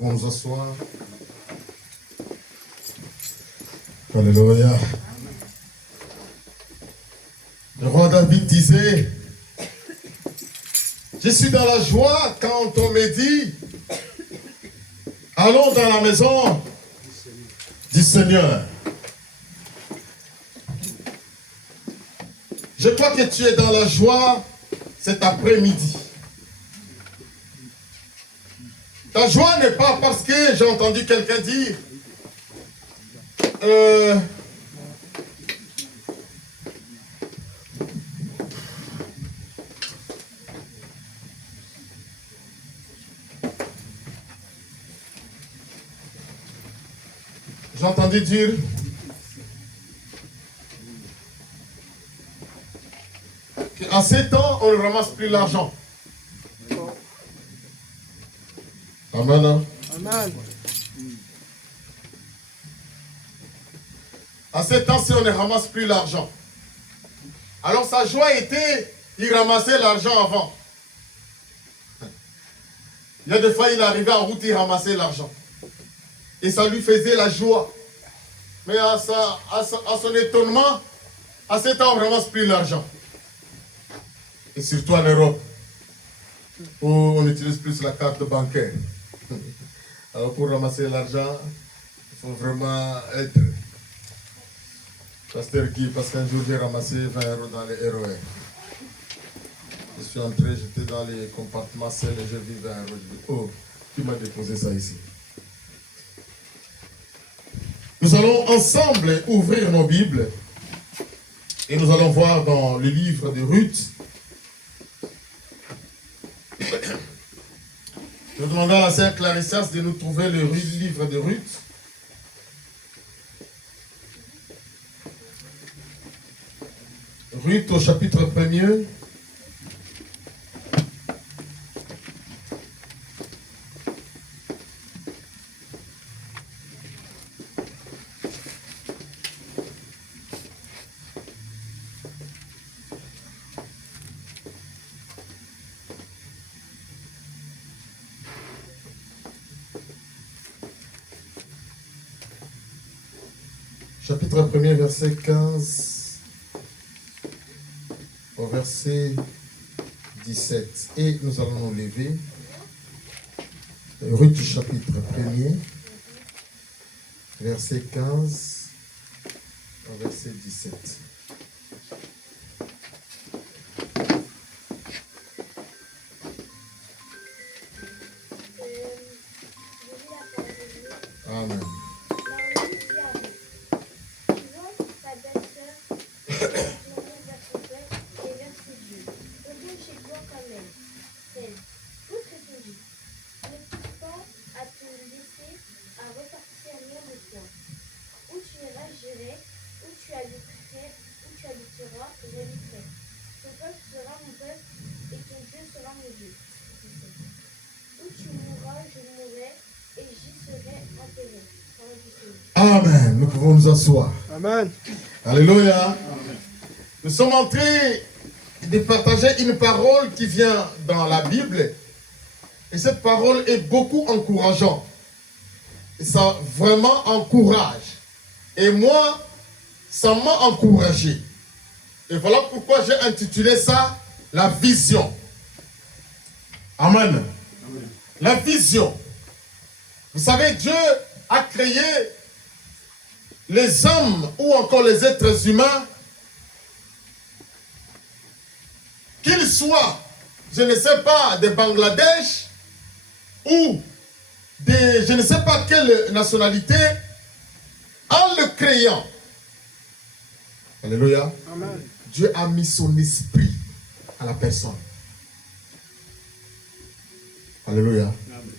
pouvons nous asseoir. Alléluia. Le roi David disait, je suis dans la joie quand on me dit, allons dans la maison du Seigneur. Je crois que tu es dans la joie cet après-midi. Ta joie n'est pas parce que j'ai entendu quelqu'un dire j'ai entendu dire qu'en ces temps, on ne ramasse plus l'argent. Amen. Amen. En ces temps-ci, on ne ramasse plus l'argent. Alors sa joie était, il ramassait l'argent avant. Il y a des fois, il arrivait en route, il ramassait l'argent. Et ça lui faisait la joie. Mais à son étonnement, à ce temps, on ne ramasse plus l'argent. Et surtout en Europe, où on utilise plus la carte bancaire. Alors pour ramasser l'argent, il faut vraiment être Pasteur Guy, parce qu'un jour j'ai ramassé 20 € dans les ROR. Je suis entré, j'étais dans les compartiments seuls et j'ai vu 20 €. Je dis, oh, qui m'a déposé ça ici? Nous allons ensemble ouvrir nos Bibles et nous allons voir dans le livre de Ruth. Nous demandons à la sœur Clarissas de nous trouver le livre de Ruth. Ruth au chapitre 1er. Chapitre 1er, verset 15 au verset 17. Et nous allons nous lever. Ruth chapitre 1er, verset 15 au verset 17. Amen. Amen. Nous pouvons nous asseoir. Amen. Alléluia. Amen. Nous sommes en train de partager une parole qui vient dans la Bible. Et cette parole est beaucoup encourageante. Et ça vraiment encourage. Et moi, ça m'a encouragé. Et voilà pourquoi j'ai intitulé ça la vision. Amen. Amen. La vision. Vous savez, Dieu a créé les hommes ou encore les êtres humains, qu'ils soient, je ne sais pas, de Bangladesh ou de je ne sais pas quelle nationalité, en le créant. Alléluia. Amen. Dieu a mis son esprit à la personne. Alléluia. Amen.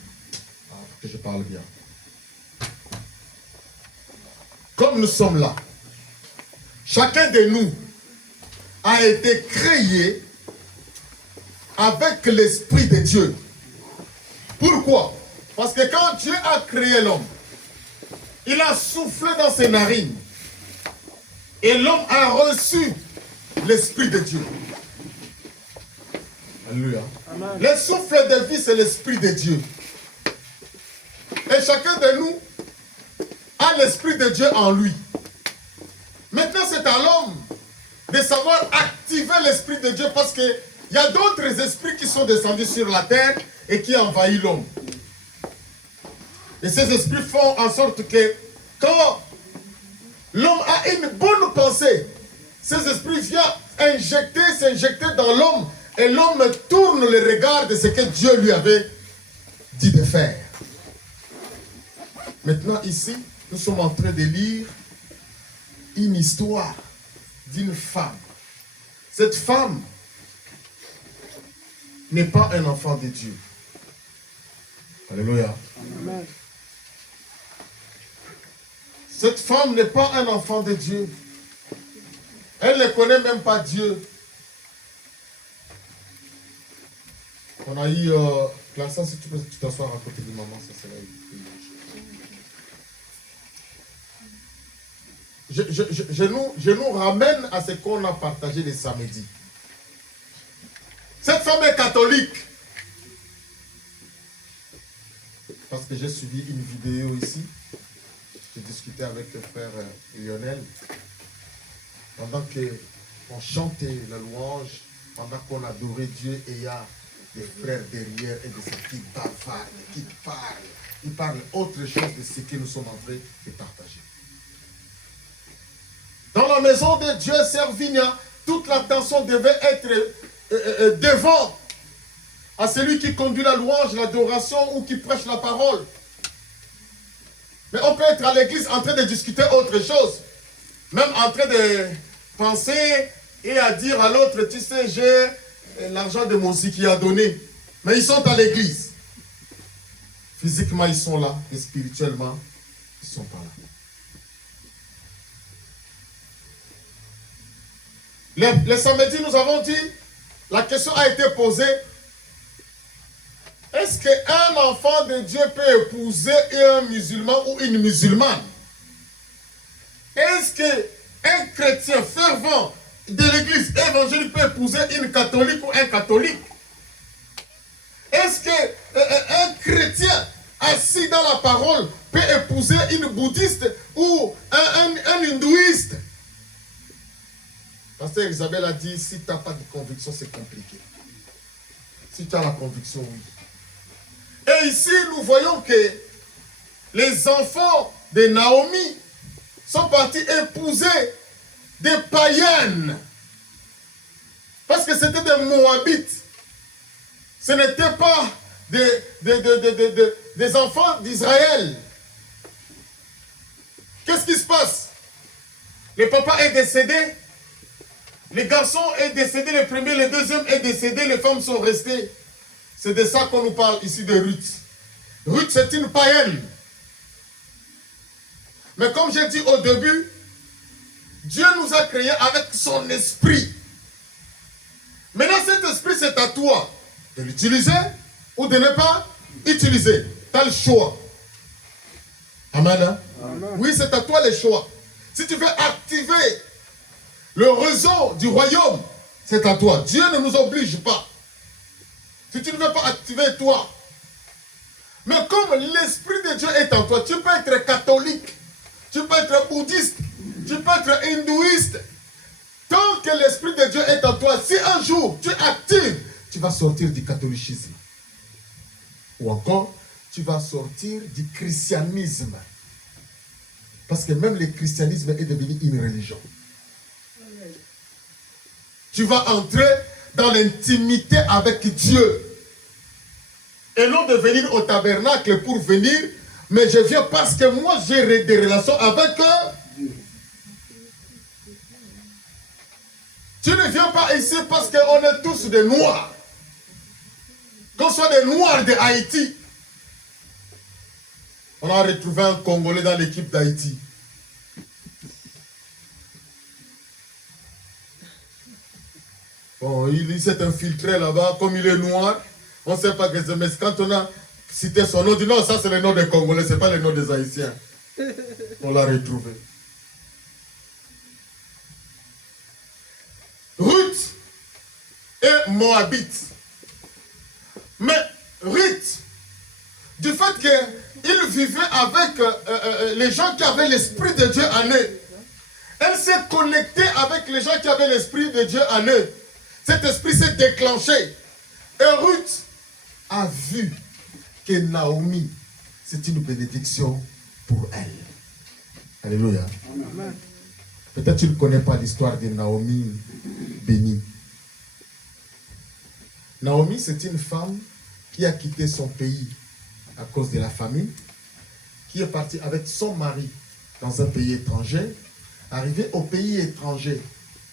Ah, que je parle bien. Comme nous sommes là, chacun de nous a été créé avec l'Esprit de Dieu. Pourquoi? Parce que quand Dieu a créé l'homme, il a soufflé dans ses narines et l'homme a reçu l'Esprit de Dieu. Alléluia. Amen. Le souffle de vie, c'est l'Esprit de Dieu. Et chacun de nous a l'Esprit de Dieu en lui. Maintenant, c'est à l'homme de savoir activer l'Esprit de Dieu parce qu'il y a d'autres esprits qui sont descendus sur la terre et qui envahissent l'homme. Et ces esprits font en sorte que quand l'homme a une bonne pensée, ces esprits viennent s'injecter dans l'homme et l'homme tourne le regard de ce que Dieu lui avait dit de faire. Maintenant ici, nous sommes en train de lire une histoire d'une femme. Cette femme n'est pas un enfant de Dieu. Alléluia. Amen. Cette femme n'est pas un enfant de Dieu. Elle ne connaît même pas Dieu. On a eu... Clarissa, si tu peux t'asseoir à côté de maman, ça serait... Je nous ramène à ce qu'on a partagé les samedis. Cette femme est catholique. Parce que j'ai suivi une vidéo ici. J'ai discuté avec le frère Lionel. Pendant qu'on chantait la louange, pendant qu'on adorait Dieu, et il y a des frères derrière et des frères qui parlent. Ils parlent autre chose de ce que nous sommes en train de partager. Dans la maison de Dieu, Servigna, toute l'attention devait être devant à celui qui conduit la louange, l'adoration ou qui prêche la parole. Mais on peut être à l'église en train de discuter autre chose. Même en train de penser et à dire à l'autre, tu sais, j'ai l'argent de mon fils qui a donné. Mais ils sont à l'église. Physiquement, ils sont là. Et spirituellement, ils ne sont pas là. Le samedi, nous avons dit, la question a été posée, est-ce qu'un enfant de Dieu peut épouser un musulman ou une musulmane? Est-ce qu'un chrétien fervent de l'église évangélique peut épouser une catholique ou un catholique? Est-ce qu'un chrétien assis dans la parole peut épouser une bouddhiste ou un hindouiste? Pasteur Isabelle a dit, si tu n'as pas de conviction, c'est compliqué. Si tu as la conviction, oui. Et ici, nous voyons que les enfants de Naomi sont partis épouser des païennes. Parce que c'était des Moabites. Ce n'étaient pas des enfants d'Israël. Qu'est-ce qui se passe? Le papa est décédé. Les garçons est décédé, le premier, le deuxième est décédé, les femmes sont restées. C'est de ça qu'on nous parle ici de Ruth. Ruth, c'est une païenne. Mais comme j'ai dit au début, Dieu nous a créés avec son esprit. Maintenant, cet esprit, c'est à toi de l'utiliser ou de ne pas utiliser. Tu as le choix. Amen. Hein? Amen. Oui, c'est à toi le choix. Si tu veux activer le réseau du royaume, c'est à toi. Dieu ne nous oblige pas. Si tu ne veux pas activer toi. Mais comme l'Esprit de Dieu est en toi, tu peux être catholique, tu peux être bouddhiste, tu peux être hindouiste. Tant que l'Esprit de Dieu est en toi, si un jour tu actives, tu vas sortir du catholicisme. Ou encore, tu vas sortir du christianisme. Parce que même le christianisme est devenu une religion. Tu vas entrer dans l'intimité avec Dieu. Et non de venir au tabernacle pour venir, mais je viens parce que moi j'ai des relations avec eux. Tu ne viens pas ici parce qu'on est tous des Noirs. Qu'on soit des Noirs de Haïti. On a retrouvé un Congolais dans l'équipe d'Haïti. Bon, il s'est infiltré là-bas, comme il est noir, on ne sait pas que c'est, mais quand on a cité son nom, on dit non, ça c'est le nom des Congolais, ce n'est pas le nom des Haïtiens. On l'a retrouvé. Ruth est Moabite. Mais Ruth, du fait qu'il vivait avec les gens qui avaient l'Esprit de Dieu en eux. Elle s'est connectée avec les gens qui avaient l'Esprit de Dieu en eux. Cet esprit s'est déclenché. Et Ruth a vu que Naomi, c'est une bénédiction pour elle. Alléluia. Amen. Peut-être tu ne connais pas l'histoire de Naomi bénie. Naomi, c'est une femme qui a quitté son pays à cause de la famine, qui est partie avec son mari dans un pays étranger. Arrivé au pays étranger,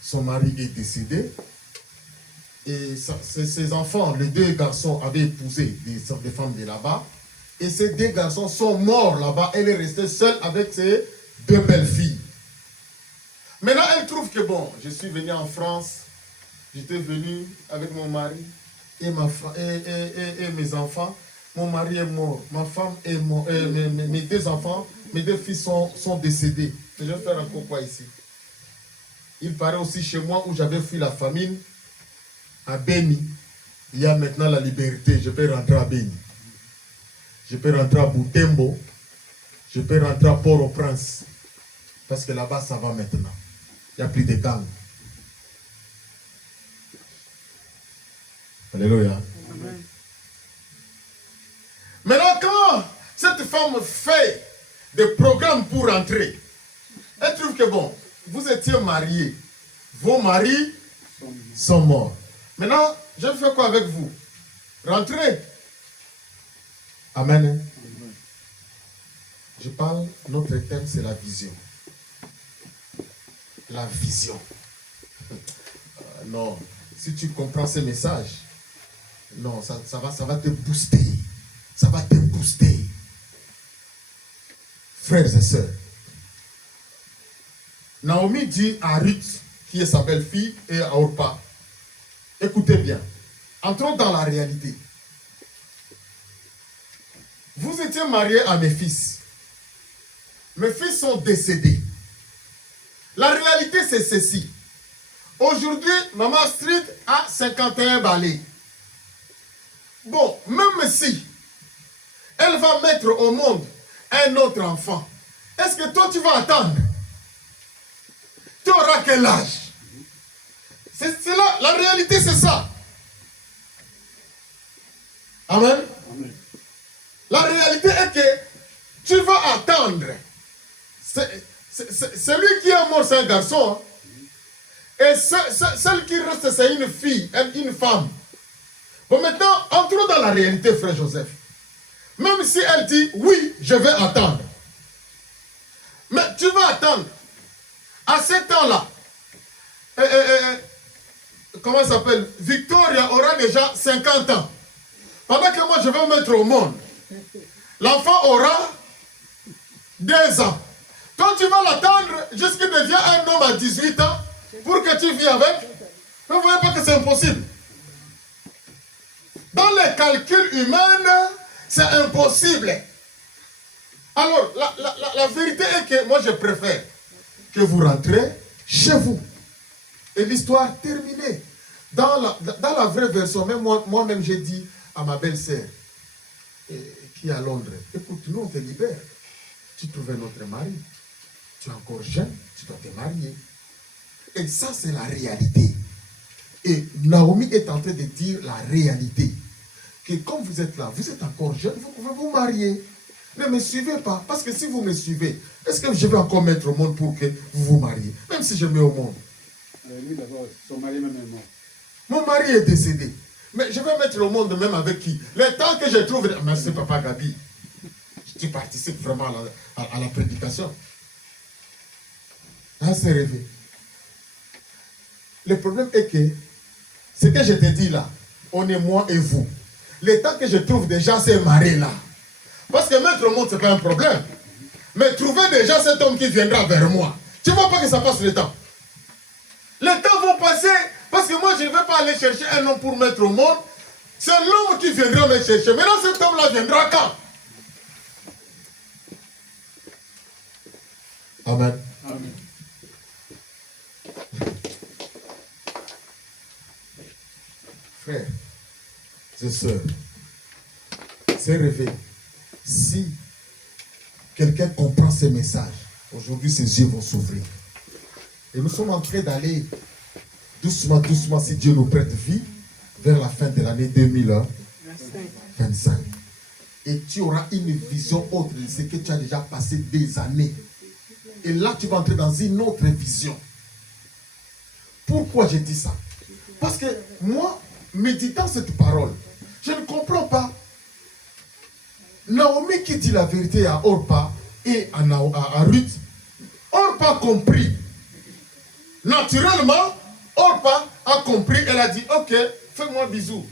son mari est décédé. Et ses enfants, les deux garçons, avaient épousé des femmes de là-bas. Et ces deux garçons sont morts là-bas. Elle est restée seule avec ses deux belles filles. Maintenant, elle trouve que bon, je suis venu en France. J'étais venu avec mon mari et mes enfants. Mon mari est mort. Ma femme est morte. Mes deux enfants, mes deux filles sont décédées. Je vais faire encore quoi ici? Il paraît aussi chez moi où j'avais fui la famine. À Béni, il y a maintenant la liberté. Je peux rentrer à Béni. Je peux rentrer à Boutembo. Je peux rentrer à Port-au-Prince. Parce que là-bas, ça va maintenant. Il n'y a plus de gangs. Alléluia. Amen. Maintenant, quand cette femme fait des programmes pour rentrer, elle trouve que bon, vous étiez mariés. Vos maris sont morts. Maintenant, je fais quoi avec vous? Rentrez. Amen. Amen. Je parle, notre thème, c'est la vision. La vision. Non, si tu comprends ces messages, non, ça va te booster. Ça va te booster. Frères et sœurs, Naomi dit à Ruth, qui est sa belle-fille, et à Orpa, écoutez bien, entrons dans la réalité. Vous étiez mariés à mes fils. Mes fils sont décédés. La réalité, c'est ceci. Aujourd'hui, Maman Astrid a 51 balais. Bon, même si elle va mettre au monde un autre enfant, est-ce que toi, tu vas attendre? Tu auras quel âge? C'est là, la réalité, c'est ça. Amen. Amen. La réalité est que tu vas attendre. Celui qui est mort, c'est un garçon. Hein? Et celle qui reste, c'est une fille, une femme. Bon, maintenant, entrons dans la réalité, frère Joseph. Même si elle dit, oui, je vais attendre. Mais tu vas attendre. À ce temps-là, comment ça s'appelle? Victoria aura déjà 50 ans. Pendant que moi, je vais mettre au monde. L'enfant aura 2 ans. Toi, tu vas l'attendre jusqu'il devient un homme à 18 ans pour que tu vis avec. Vous ne voyez pas que c'est impossible. Dans les calculs humains, c'est impossible. Alors, la vérité est que moi, je préfère que vous rentrez chez vous. Et l'histoire terminée. Dans la vraie version, même moi-même, j'ai dit à ma belle-sœur, qui est à Londres, écoute, nous, on te libère. Tu trouves un autre mari. Tu es encore jeune, tu dois te marier. Et ça, c'est la réalité. Et Naomi est en train de dire la réalité. Que comme vous êtes là, vous êtes encore jeune, vous pouvez vous marier. Ne me suivez pas. Parce que si vous me suivez, est-ce que je vais encore mettre au monde pour que vous vous mariez? Même si je mets au monde. Lui d'abord, son mari même est mort. Mon mari est décédé. Mais je vais mettre au monde même avec qui? Le temps que je trouve... Merci Papa Gabi. Tu participes vraiment à la prédication. Ah, c'est rêvé. Le problème est que ce que je te dis là, on est moi et vous. Le temps que je trouve déjà ces maris-là. Parce que mettre au monde, ce n'est pas un problème. Mais trouver déjà cet homme qui viendra vers moi. Tu ne vois pas que ça passe le temps. Les temps vont passer parce que moi, je ne vais pas aller chercher un homme pour mettre au monde. C'est l'homme qui viendra me chercher. Maintenant, cet homme-là viendra quand? Amen. Amen. Frères et sœurs, c'est rêvé. Si quelqu'un comprend ces messages, aujourd'hui ses yeux vont s'ouvrir. Et nous sommes en train d'aller doucement, doucement, si Dieu nous prête vie, vers la fin de l'année 2025. Et tu auras une vision autre de ce que tu as déjà passé des années. Et là, tu vas entrer dans une autre vision. Pourquoi j'ai dit ça? Parce que moi, méditant cette parole, je ne comprends pas. Naomi qui dit la vérité à Orpa et à Ruth, Orpa a compris. Naturellement, Orpa a compris. Elle a dit, ok, fais-moi bisous.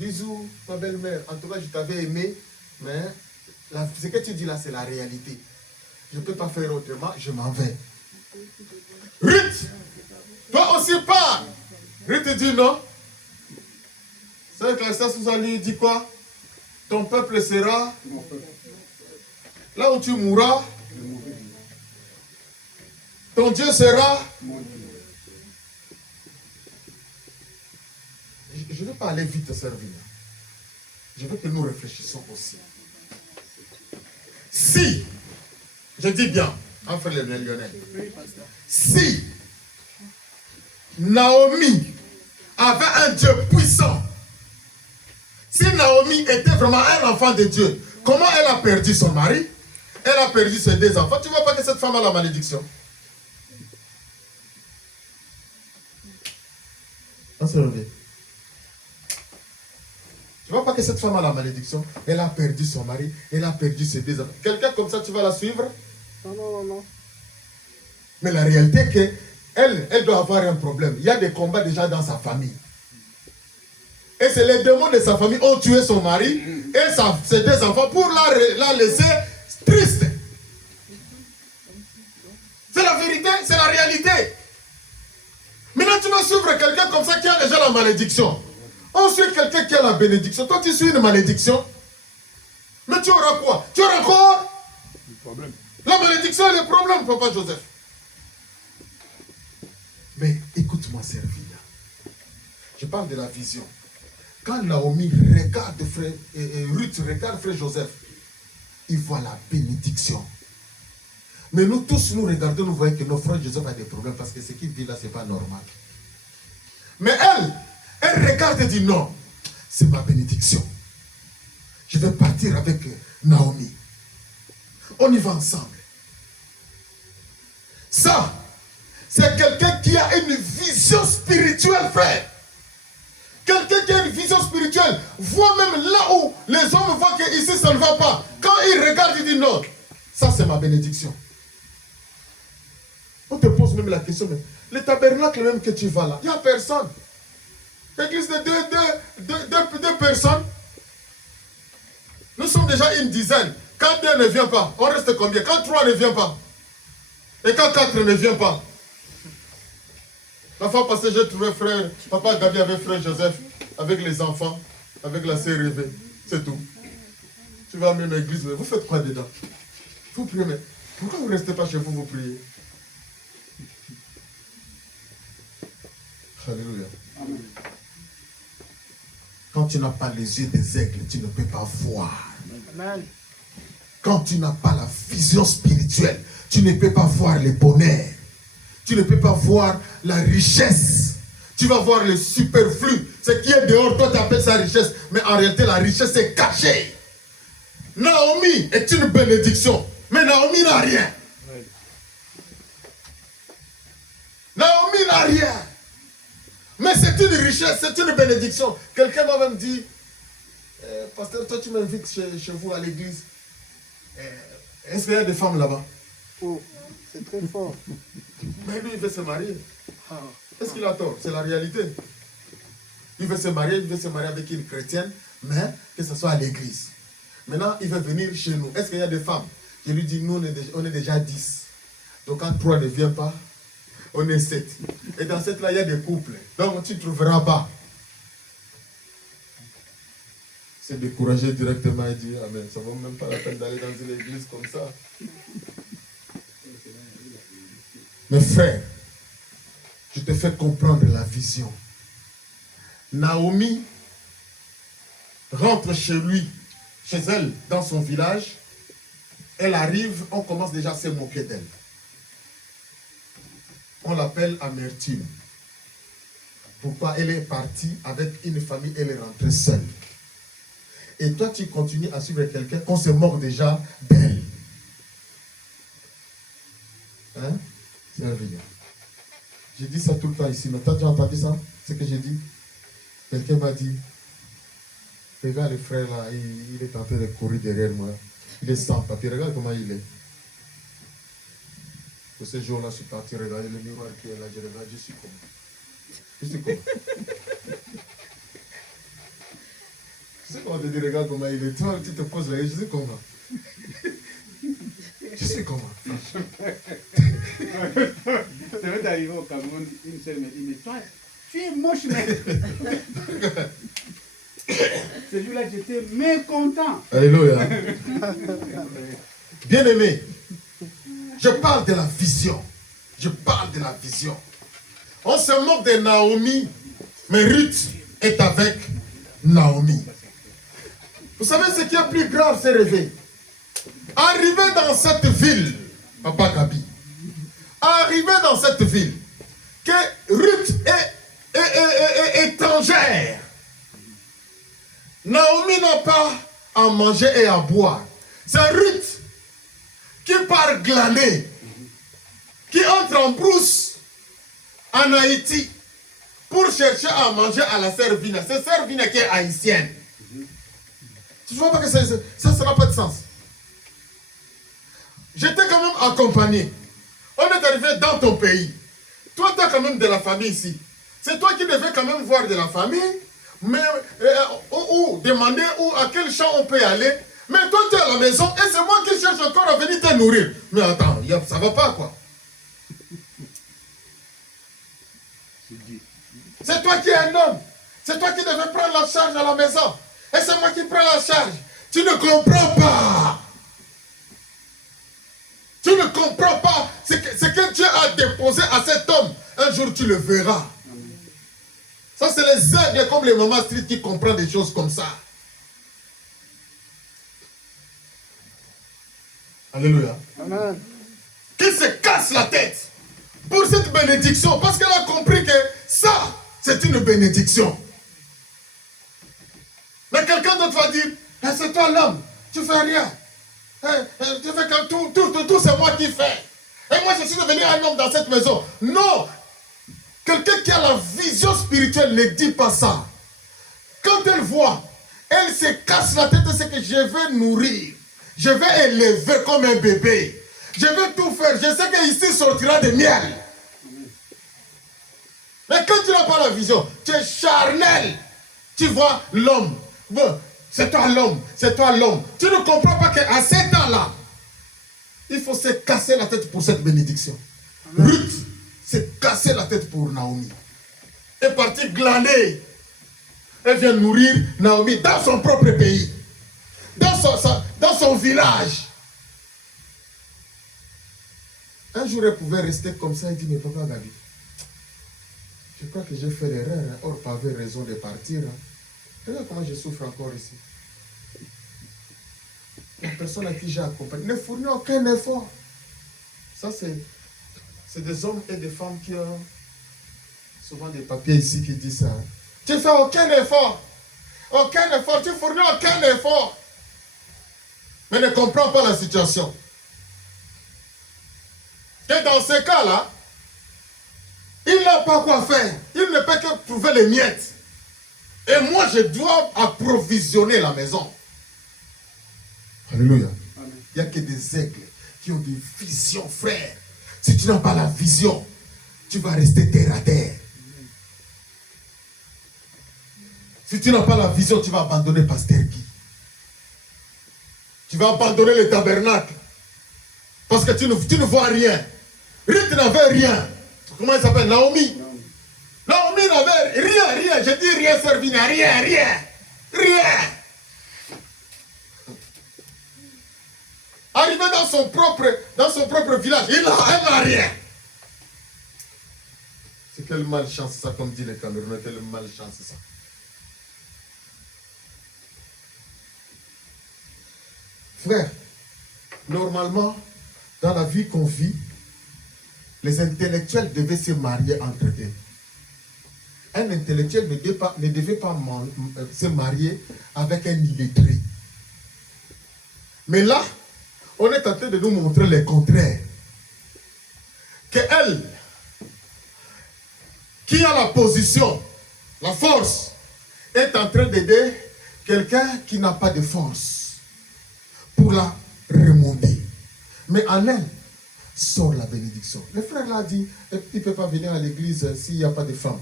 Bisous, ma belle-mère. En tout cas, je t'avais aimé, mais ce que tu dis là, c'est la réalité. Je ne peux pas faire autrement, je m'en vais. Ruth, toi aussi pars. Ruth dit non. C'est que la sœur Sousali dit quoi? Ton peuple sera là où tu mourras. Ton Dieu sera. Je ne vais pas aller vite servir. Je veux que nous réfléchissions aussi. Si, je dis bien, en frère Lionel, si Naomi avait un Dieu puissant, si Naomi était vraiment un enfant de Dieu, comment elle a perdu son mari? Elle a perdu ses 2 enfants. Tu ne vois pas que cette femme a la malédiction? On se revient. Tu ne vois pas que cette femme a la malédiction? Elle a perdu son mari, elle a perdu ses 2 enfants. Quelqu'un comme ça, tu vas la suivre? Non. Mais la réalité est qu'elle doit avoir un problème. Il y a des combats déjà dans sa famille. Et c'est les démons de sa famille ont tué son mari et ses 2 enfants pour la laisser triste. C'est la vérité, c'est la réalité. Maintenant, tu vas suivre quelqu'un comme ça qui a déjà la malédiction. On suit quelqu'un qui a la bénédiction. Toi, tu suis une malédiction. Mais tu auras quoi? Tu auras encore Le problème. la malédiction et le problème, papa Joseph. Mais écoute-moi, serviteur. Je parle de la vision. Quand Naomi regarde frère, Ruth regarde frère Joseph, il voit la bénédiction. Mais nous tous, nous regardons, nous voyons que nos frères Joseph a des problèmes parce que ce qu'il vit là, ce n'est pas normal. Mais elle regarde et dit non, c'est ma bénédiction. Je vais partir avec Naomi. On y va ensemble. Ça, c'est quelqu'un qui a une vision spirituelle, frère. Quelqu'un qui a une vision spirituelle voit même là où les hommes voient qu'ici ça ne va pas. Quand il regarde, il dit non, ça c'est ma bénédiction. On te pose même la question, mais le tabernacle même que tu vas là, il n'y a personne. L'église de deux personnes. Nous sommes déjà une dizaine. Quand 2 ne vient pas, on reste combien? Quand 3 ne vient pas. Et quand 4 ne vient pas. La fois passée, j'ai trouvé frère, papa Gabi avec frère Joseph, avec les enfants, avec la sœur Rêvée. C'est tout. Tu vas amener l'église, vous faites quoi dedans? Vous priez, mais pourquoi vous ne restez pas chez vous, vous priez? Alléluia. Amen. Quand tu n'as pas les yeux des aigles, tu ne peux pas voir. Amen. Quand tu n'as pas la vision spirituelle, tu ne peux pas voir le bonheur. Tu ne peux pas voir la richesse. Tu vas voir le superflu. Ce qui est dehors, toi tu appelles ça richesse. Mais en réalité, la richesse est cachée. Naomi est une bénédiction. Mais Naomi n'a rien. Naomi n'a rien. Mais c'est une richesse, c'est une bénédiction. Quelqu'un m'a même dit, pasteur, toi tu m'invites chez vous à l'église. Est-ce qu'il y a des femmes là-bas? Oh, c'est très fort. Mais lui, il veut se marier. Ah. Est-ce qu'il a tort? C'est la réalité. Il veut se marier avec une chrétienne, mais que ce soit à l'église. Maintenant, il veut venir chez nous. Est-ce qu'il y a des femmes? Je lui dis, nous, on est déjà 10. Donc quand 3 ne vient pas, on est 7. Et dans cette là, il y a des couples. Donc tu ne trouveras pas. C'est découragé directement et dire, ah mais ça ne vaut même pas la peine d'aller dans une église comme ça. Mes frères, je te fais comprendre la vision. Naomi rentre chez lui chez elle, dans son village. Elle arrive, on commence déjà à se moquer d'elle. On l'appelle amertume. Pourquoi? Elle est partie avec une famille, elle est rentrée seule. Et toi, tu continues à suivre quelqu'un qu'on se moque déjà d'elle. Hein? C'est un video. J'ai dit ça tout le temps ici, mais t'as déjà entendu ça? Ce que j'ai dit? Quelqu'un m'a dit, regarde le frère là, il est en train de courir derrière moi. Il est sans papier, regarde comment il est. Et ce jour-là, je suis parti regarder le miroir qui est là, je regarde, je suis comment? Je suis comment? Tu sais comment te dire, regarde comment il est. Toi, tu te poses là, je sais comment. Je sais comment. Ça va t'arriver au Cameroun, une seule me dit, mais toi, tu es moche, mec. Ce jour-là, j'étais mécontent. Alléluia. Bien-aimé, je parle de la vision. Je parle de la vision. On se moque de Naomi, mais Ruth est avec Naomi. Vous savez ce qui est plus grave, c'est rêver. Arriver dans cette ville, Papa Gabi, arriver dans cette ville, que Ruth est étrangère. Naomi n'a pas à manger et à boire. C'est Ruth qui part glaner, qui entre en brousse en Haïti pour chercher à manger à la sœur Vina. C'est sœur Vina qui est haïtienne. Tu ne vois pas que ça n'a pas de sens. J'étais quand même accompagné. On est arrivé dans ton pays. Toi, tu as quand même de la famille ici. C'est toi qui devais quand même voir de la famille, mais ou demander à quel champ on peut aller. Mais toi, tu es à la maison et c'est moi qui cherche encore à venir te nourrir. Mais attends, ça va pas quoi. C'est toi qui es un homme. C'est toi qui devais prendre la charge à la maison. Et c'est moi qui prends la charge. Tu ne comprends pas. Tu ne comprends pas ce que Dieu a déposé à cet homme. Un jour, tu le verras. Ça, c'est les aigles comme les mamans street qui comprennent des choses comme ça. Alléluia. Amen. Qui se casse la tête pour cette bénédiction. Parce qu'elle a compris que ça, c'est une bénédiction. Mais quelqu'un d'autre va dire, c'est toi l'homme, tu fais rien. Tu fais comme tout c'est moi qui fais. Et moi je suis devenu un homme dans cette maison. Non. Quelqu'un qui a la vision spirituelle ne dit pas ça. Quand elle voit, elle se casse la tête, c'est que je vais nourrir. Je vais élever comme un bébé. Je vais tout faire. Je sais qu'ici sortira de miel. Mais quand tu n'as pas la vision, tu es charnel. Tu vois l'homme. Bon, c'est toi l'homme, c'est toi l'homme. Tu ne comprends pas qu'à cet temps-là, il faut se casser la tête pour cette bénédiction. Amen. Ruth s'est cassé la tête pour Naomi. Elle est partie glaner. Elle vient nourrir Naomi dans son propre pays. Dans son village. Un jour, elle pouvait rester comme ça et dire, mais papa Gabi, je crois que j'ai fait l'erreur. Hein. Or, pas avait raison de partir. Hein. Regarde comment je souffre encore ici. La personne à qui j'ai accompagné ne fournit aucun effort. Ça, c'est des hommes et des femmes qui ont souvent des papiers ici qui disent ça. Tu ne fais aucun effort. Aucun effort. Tu ne fournis aucun effort. Mais ne comprends pas la situation. Et dans ce cas-là, il n'a pas quoi faire. Il ne peut que trouver les miettes. Et moi, je dois approvisionner la maison. Alléluia. Amen. Il n'y a que des aigles qui ont des visions, frère. Si tu n'as pas la vision, tu vas rester terre à terre. Si tu n'as pas la vision, tu vas abandonner Pasteur Guy. Tu vas abandonner le tabernacle. Parce que tu ne vois rien. Ruth n'avait rien. Comment il s'appelle? Naomi. Naomi n'avait rien. Je dis rien, Servina, rien. Arrivé dans son propre village, elle n'a rien. C'est quelle malchance ça, comme dit les Camerounais, quelle malchance ça. Frère, normalement, dans la vie qu'on vit, les intellectuels devaient se marier entre eux. Un intellectuel ne devait pas se marier avec un illettré. Mais là, on est en train de nous montrer le contraire. Que elle, qui a la position, la force, est en train d'aider quelqu'un qui n'a pas de force pour la remonter. Mais en elle sort la bénédiction. Le frère l'a dit, il ne peut pas venir à l'église s'il n'y a pas de femme.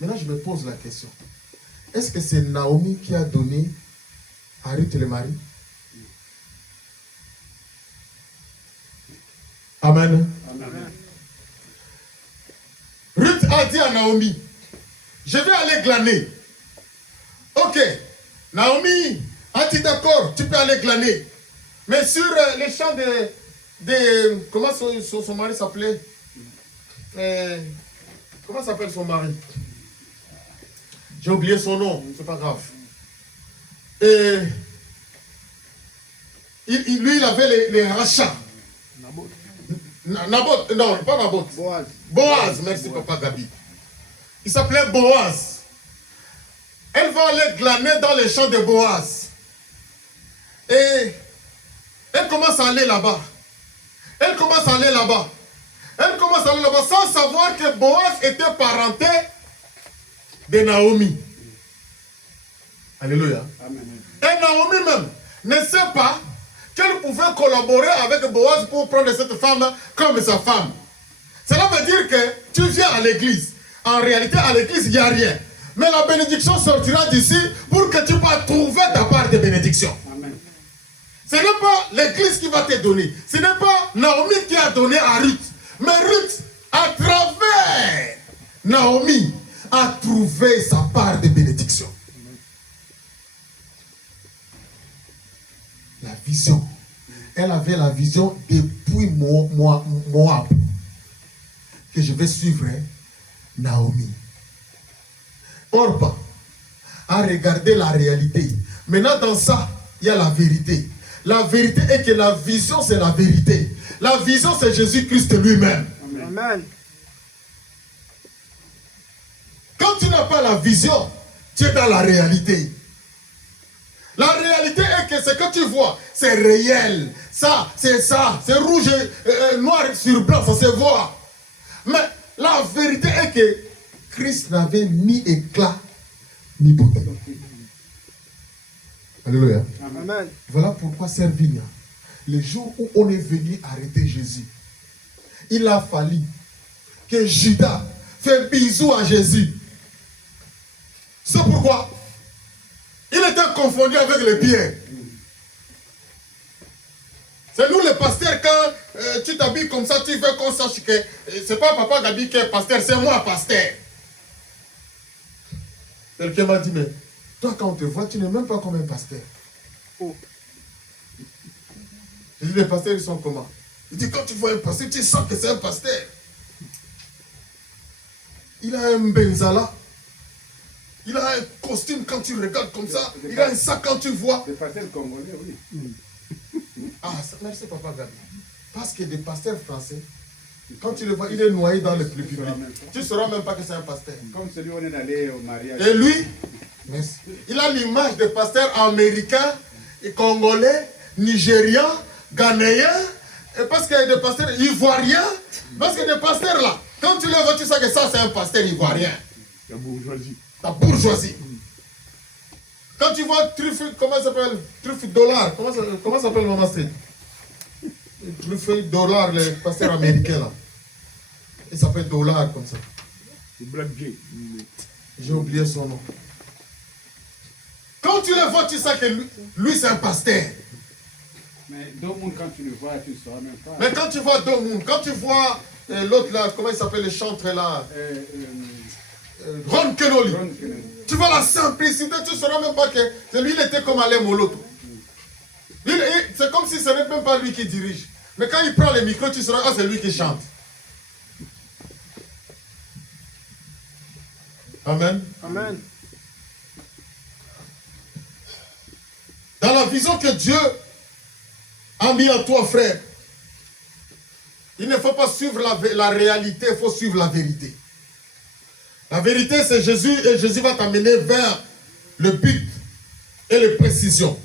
Maintenant, je me pose la question. Est-ce que c'est Naomi qui a donné à Ruth le mari? Amen. Amen. Ruth a dit à Naomi, je vais aller glaner. Ok, Naomi a dit d'accord, tu peux aller glaner. Mais sur les champs de comment son mari s'appelait? Comment s'appelle son mari? J'ai oublié son nom, c'est pas grave. Et lui, il avait les rachats. Naboth, non, pas Naboth. Boaz. Boaz, merci papa Gabi. Il s'appelait Boaz. Elle va aller glaner dans les champs de Boaz. Et elle commence à aller là-bas. Elle commence à aller là-bas. Elle commence à aller là-bas sans savoir que Boaz était parenté de Naomi. Alléluia. Amen. Et Naomi même ne sait pas qu'elle pouvait collaborer avec Boaz pour prendre cette femme comme sa femme. Cela veut dire que tu viens à l'église. En réalité, à l'église, il n'y a rien. Mais la bénédiction sortira d'ici pour que tu puisses trouver ta part de bénédiction. Amen. Ce n'est pas l'église qui va te donner. Ce n'est pas Naomi qui a donné à Ruth. Mais Ruth, à travers Naomi, a trouvé sa part de bénédiction. La vision. Elle avait la vision depuis Moab. Que je vais suivre Naomi. Orpa a regardé la réalité. Maintenant, dans ça, il y a la vérité. La vérité est que la vision, c'est la vérité. La vision, c'est Jésus-Christ lui-même. Amen. Quand tu n'as pas la vision, tu es dans la réalité. La réalité est que ce que tu vois, c'est réel. Ça, c'est rouge et noir sur blanc, ça se voit. Mais la vérité est que Christ n'avait ni éclat, ni beauté. Alléluia. Amen. Voilà pourquoi Servigne, le jour où on est venu arrêter Jésus, il a fallu que Judas fait bisou à Jésus. C'est pourquoi il était confondu avec les biens. C'est nous les pasteurs, quand tu t'habilles comme ça, tu veux qu'on sache que c'est pas Papa Gabi qui est pasteur, c'est moi pasteur. Quelqu'un m'a dit, mais toi quand on te voit, tu n'es même pas comme un pasteur. Oh. J'ai dit, les pasteurs, ils sont comment? Il dit, quand tu vois un pasteur, tu sens que c'est un pasteur. Il a un benzala. Il a un costume quand tu regardes comme ça. Il a un sac quand tu vois. Des pasteurs congolais, oui. Ah, merci Papa Gabi. Parce que des pasteurs français, quand tu le vois, il est noyé dans le public. Tu ne sauras même pas que c'est un pasteur. Comme celui où on est allé au mariage. Et lui, merci. Il a l'image des pasteurs américains, et congolais, nigérians, ghanéens, et parce qu'il y a des pasteurs ivoiriens, parce que des pasteurs là, quand tu le vois, tu sais que ça c'est un pasteur ivoirien. La bourgeoisie. La bourgeoisie. Quand tu vois truffe, comment ça s'appelle? Truffe dollar, comment ça s'appelle Maman Street? Truffe dollar, le pasteur américain là. Il s'appelle dollar comme ça. C'est Black J. J'ai oublié son nom. Quand tu le vois, tu sais que lui c'est un pasteur. Mais deux mondes, quand tu le vois, tu ne sauras même pas. Mais quand tu vois Domoun, quand tu vois l'autre là, comment il s'appelle le chantre là, Ron Kenoli, Ron Kenoli. tu vois la simplicité, tu ne sauras même pas que lui il était comme Alain Moloto. C'est comme si ce n'est même pas lui qui dirige. Mais quand il prend le micro, tu sauras, ah c'est lui qui chante. Amen. Amen. Dans la vision que Dieu a mis en toi, frère, il ne faut pas suivre la réalité, il faut suivre la vérité. La vérité, c'est Jésus, et Jésus va t'amener vers le but et les précisions.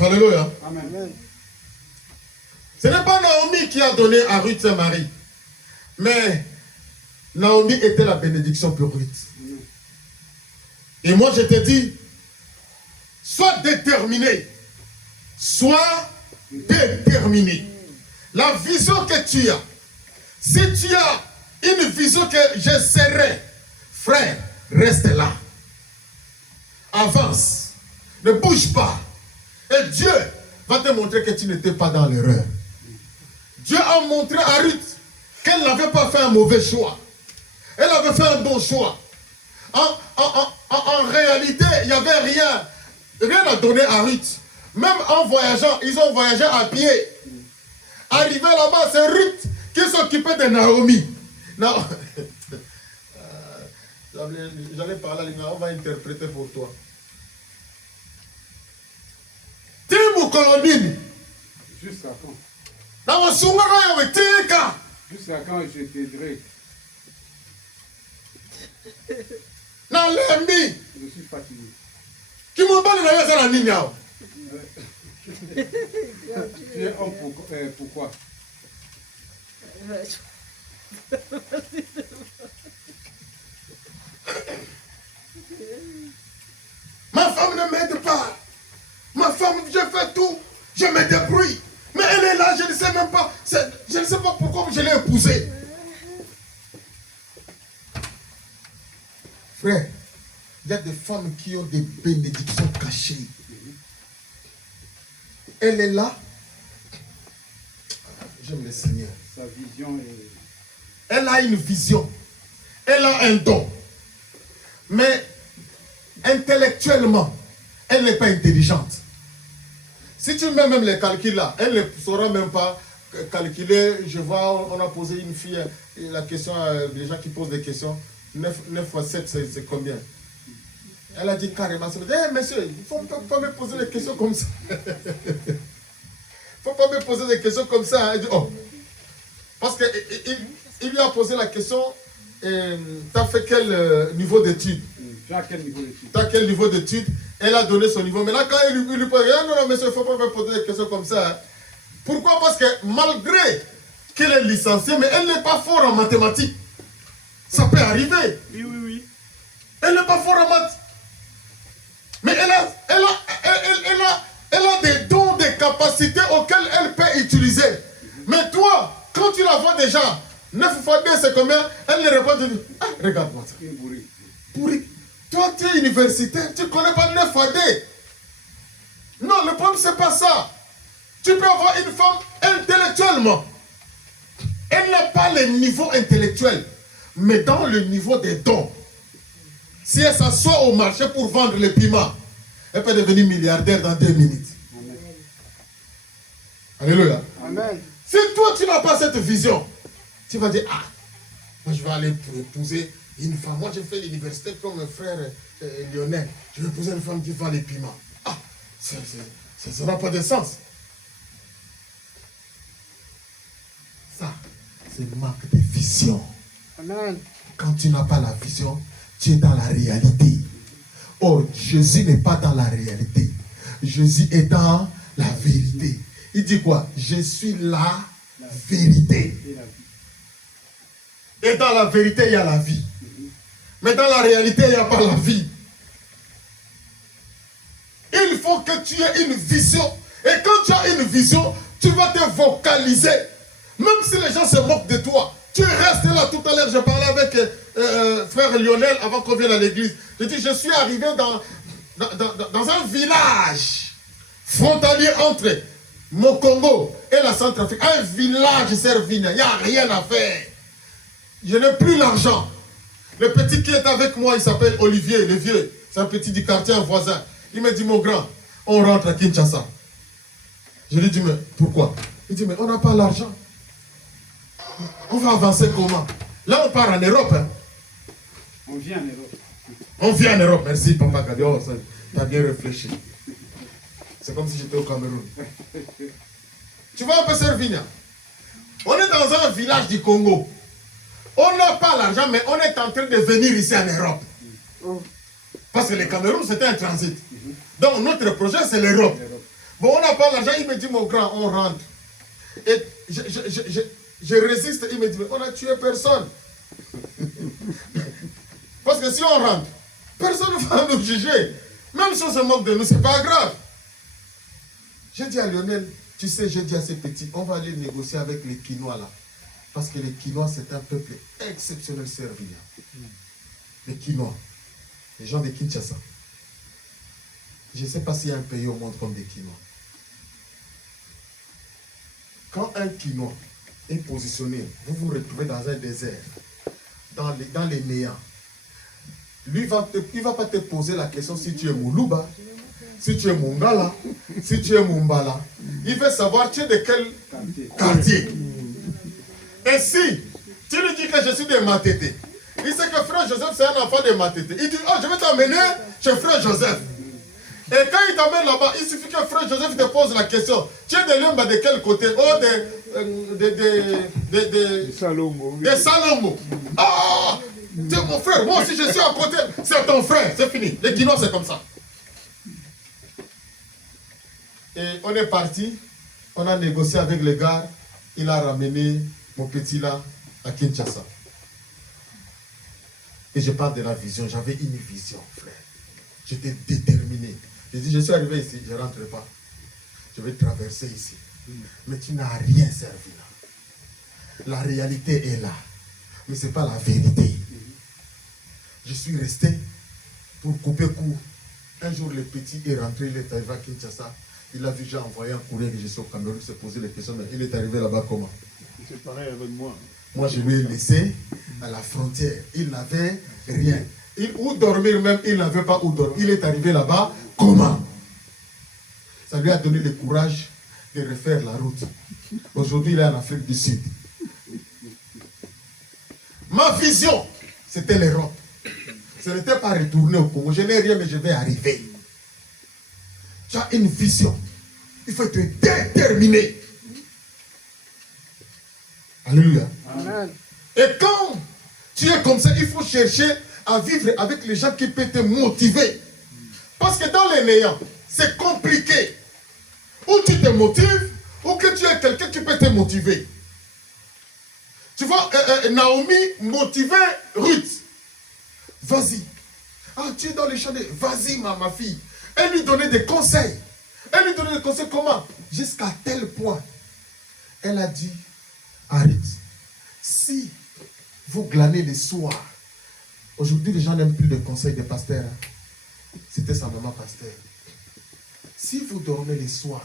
Alléluia. Amen. Ce n'est pas Naomi qui a donné à Ruth et Marie, mais Naomi était la bénédiction pour Ruth. Et moi, je te dis, sois déterminé. Sois déterminé. La vision que tu as, si tu as une vision que je serai, frère, reste là. Avance. Ne bouge pas. Et Dieu va te montrer que tu n'étais pas dans l'erreur. Dieu a montré à Ruth qu'elle n'avait pas fait un mauvais choix. Elle avait fait un bon choix. En réalité, il n'y avait rien à donner à Ruth. Même en voyageant, ils ont voyagé à pied. Arrivé là-bas, c'est Ruth qui s'occupait de Naomi. Non. J'allais parler à on va interpréter pour toi. Timu Kolonini. Jusqu'à quand? Jusqu'à quand je t'aiderai? Je suis fatigué. Tu es homme pourquoi? Ma femme ne m'aide pas. Ma femme, je fais tout. Je me débrouille. Mais elle est là, je ne sais même pas. Je ne sais pas pourquoi je l'ai épousée. Frère, il y a des femmes qui ont des bénédictions cachées. Elle est là. J'aime le Seigneur. Sa vision est... Elle a une vision. Elle a un don. Mais intellectuellement, elle n'est pas intelligente. Si tu mets même les calculs là, elle ne saura même pas calculer. Je vois, on a posé une fille la question, les gens qui posent des questions, 9 fois 7, c'est combien? Elle a dit carrément, hey, monsieur, il ne faut pas me poser des questions comme ça. Il ne faut pas me poser des questions comme ça. Elle dit, oh. Parce qu'il lui a posé la question, tu as fait quel niveau d'études? Tu as quel niveau d'études? Tu as quel niveau d'études? Elle a donné son niveau. Mais là, quand il lui pose, non, monsieur, il ne faut pas me poser des questions comme ça. Hein. Pourquoi? Parce que malgré qu'elle est licenciée, mais elle n'est pas forte en mathématiques. Ça peut arriver. Oui. Elle n'est pas forte en maths. Mais elle a des dons, des capacités auxquelles elle peut utiliser. Mais toi, quand tu la vois déjà, 9 fois 2, c'est combien? Elle ne répond pas. Ah, regarde-moi ça. Pourri. Toi, tu es universitaire, tu ne connais pas 9 fois 2. Non, le problème, ce n'est pas ça. Tu peux avoir une femme intellectuellement. Elle n'a pas le niveau intellectuel, mais dans le niveau des dons. Si elle s'assoit au marché pour vendre les piments, elle peut devenir milliardaire dans 2 minutes. Amen. Alléluia. Amen. Si toi, tu n'as pas cette vision, tu vas dire, ah, moi je vais aller pour épouser une femme. Moi, j'ai fait l'université comme mon frère Lionel. Je vais épouser une femme qui vend les piments. Ah, ça n'a pas de sens. Ça, c'est manque de vision. Amen. Quand tu n'as pas la vision, tu es dans la réalité. Or, Jésus n'est pas dans la réalité. Jésus est dans la vérité. Il dit quoi? Je suis la vérité. Et dans la vérité, il y a la vie. Mais dans la réalité, il n'y a pas la vie. Il faut que tu aies une vision. Et quand tu as une vision, tu vas te vocaliser. Même si les gens se moquent de toi. Tu restes là. Tout à l'heure, je parlais avec frère Lionel avant qu'on vienne à l'église. Je dis, je suis arrivé dans un village frontalier entre mon Congo et la Centrafrique. Un village servine. Il n'y a rien à faire. Je n'ai plus l'argent. Le petit qui est avec moi, il s'appelle Olivier, le vieux. C'est un petit du quartier, un voisin. Il me dit, mon grand, on rentre à Kinshasa. Je lui dis, mais pourquoi? Il dit, mais on n'a pas l'argent. On va avancer comment? Là, on part en Europe. Hein. On vient en Europe. On vient en Europe. Merci, Papa Gadio. Tu as bien réfléchi. C'est comme si j'étais au Cameroun. Tu vois un peu Servigna? On est dans un village du Congo. On n'a pas l'argent, mais on est en train de venir ici en Europe. Parce que le Cameroun, c'était un transit. Donc notre projet, c'est l'Europe. Bon, on n'a pas l'argent, il me dit, mon grand, on rentre. Et je résiste, il me dit, mais on n'a tué personne. Parce que si on rentre, personne ne va nous juger. Même si on se moque de nous, c'est pas grave. J'ai dit à Lionel, tu sais, j'ai dit à ces petits, on va aller négocier avec les Quinois là. Parce que les Quinois, c'est un peuple exceptionnel servia. Les Quinois, les gens de Kinshasa. Je ne sais pas s'il y a un pays au monde comme des Quinois. Quand un Quinois est positionné, vous vous retrouvez dans un désert, dans les néants. Lui, il ne va pas te poser la question si tu es Moulouba, si tu es Mungala, si tu es Mumbala. Il veut savoir tu es de quel quartier. Et si tu lui dis que je suis de Matete, il sait que frère Joseph c'est un enfant de Matete. Il dit, oh, je vais t'emmener chez frère Joseph. Et quand il t'emmène là-bas, il suffit que frère Joseph te pose la question. Tu es de Lumba de quel côté? Oh, de Salongo. de Salongo. Ah, c'est mon frère. Moi aussi je suis à côté. C'est ton frère. C'est fini. Les Guinois c'est comme ça. Et on est parti. On a négocié avec les gars. Il a ramené mon petit là à Kinshasa. Et je parle de la vision. J'avais une vision, frère. J'étais déterminé. J'ai dit, je suis arrivé ici, je ne rentrerai pas. Je vais traverser ici. Mais tu n'as rien servi là. La réalité est là. Mais ce n'est pas la vérité. Je suis resté pour couper court. Un jour, le petit est rentré, il est arrivé à Kinshasa. Il a vu, j'ai envoyé un courrier que je suis au Cameroun, il s'est posé les questions, mais il est arrivé là-bas comment? C'est pareil avec moi. Moi, je lui ai laissé à la frontière. Il n'avait rien. Où dormir même, il n'avait pas où dormir. Il est arrivé là-bas, comment? Ça lui a donné le courage de refaire la route. Aujourd'hui, il est en Afrique du Sud. Ma vision, c'était l'Europe. Ce n'était pas retourner au Congo. Je n'ai rien, mais je vais arriver. Tu as une vision. Il faut être déterminé. Alléluia. Amen. Et quand tu es comme ça, il faut chercher à vivre avec les gens qui peuvent te motiver. Parce que dans les néants, c'est compliqué. Ou tu te motives, ou que tu es quelqu'un qui peut te motiver. Tu vois, Naomi motivait Ruth. Vas-y. Ah, tu es dans les champs de... Vas-y, ma fille. Elle lui donnait des conseils. Elle lui donnait des conseils comment? Jusqu'à tel point. Elle a dit à Ruth, si vous glanez le soir, aujourd'hui les gens n'aiment plus les conseils des pasteurs. Hein. C'était sa maman pasteur. Si vous dormez le soir,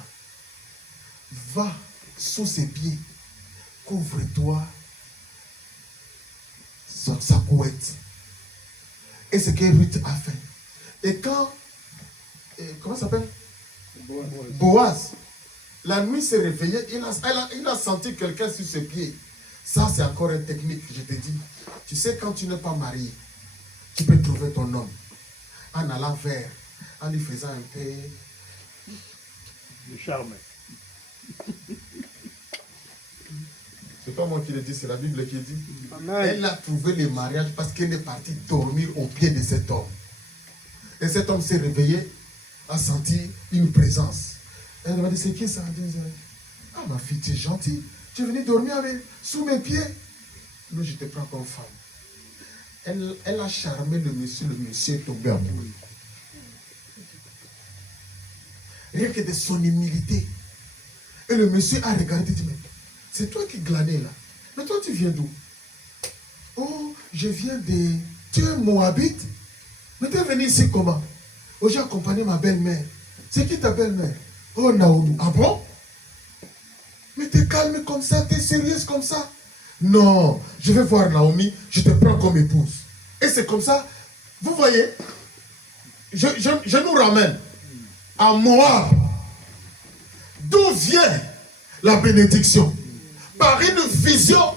va sous ses pieds, couvre-toi sur sa couette. Et c'est ce que Ruth a fait. Et quand, comment ça s'appelle? Boaz, la nuit s'est réveillé, il a senti quelqu'un sur ses pieds. Ça, c'est encore une technique, je te dis. Tu sais, quand tu n'es pas marié, tu peux trouver ton homme en allant vers, en lui faisant un peu... Le charme. C'est pas moi qui le dis, c'est la Bible qui dit. Amen. Elle a trouvé le mariage parce qu'elle est partie dormir au pied de cet homme. Et cet homme s'est réveillé, a senti une présence. Elle m'a dit, c'est qui ça? Elle dit, ah ma fille, tu es gentille. Tu es venue dormir sous mes pieds. Nous, je te prends comme femme. Elle a charmé le monsieur est tombé amoureux. Rien que de son humilité. Et le monsieur a regardé, dit, mais c'est toi qui glanais là. Mais toi, tu viens d'où? Oh, je viens de... Tu es Moabite? Mais tu es venu ici comment? Oh, j'ai accompagné ma belle-mère. C'est qui ta belle-mère? Oh, Naomi. Ah bon? Mais t'es calme comme ça, t'es sérieuse comme ça? Non, je vais voir Naomi, je te prends comme épouse. Et c'est comme ça, vous voyez, je nous ramène à Moab. D'où vient la bénédiction? Par une vision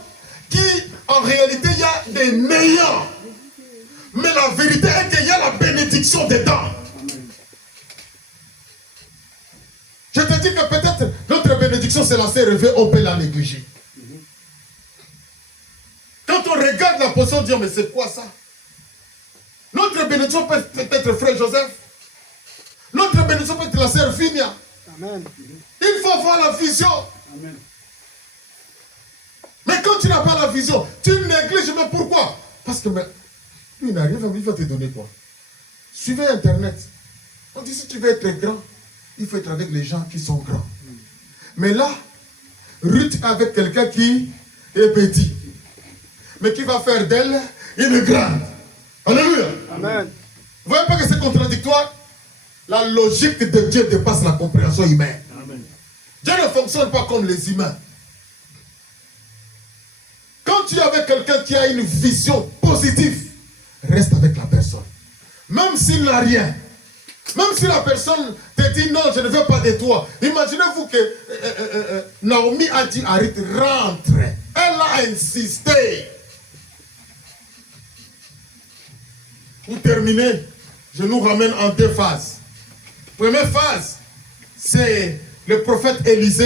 qui, en réalité, il y a des néants. Mais la vérité est qu'il y a la bénédiction dedans. Je te dis que peut-être notre bénédiction, c'est la rêvée, on peut la négliger. Quand on regarde la position, on dit, mais c'est quoi ça? Notre bénédiction peut être frère Joseph. Notre bénédiction peut être la sœur Finia. Amen. Il faut avoir la vision. Amen. Mais quand tu n'as pas la vision, tu négliges. Mais pourquoi? Parce que mais, lui, il arrive, il va te donner quoi? Suivez Internet. On dit, si tu veux être grand, il faut être avec les gens qui sont grands. Mais là, Ruth est avec quelqu'un qui est petit. Mais qui va faire d'elle une grande. Alléluia. Amen. Vous voyez pas que c'est contradictoire? La logique de Dieu dépasse la compréhension humaine. Amen. Dieu ne fonctionne pas comme les humains. Quand tu es avec quelqu'un qui a une vision positive, reste avec la personne. Même s'il n'a rien. Même si la personne te dit non, je ne veux pas de toi. Imaginez-vous que Naomi a dit à Ruth, rentre. Elle a insisté. Pour terminer, je nous ramène en deux phases. Première phase, c'est le prophète Élisée.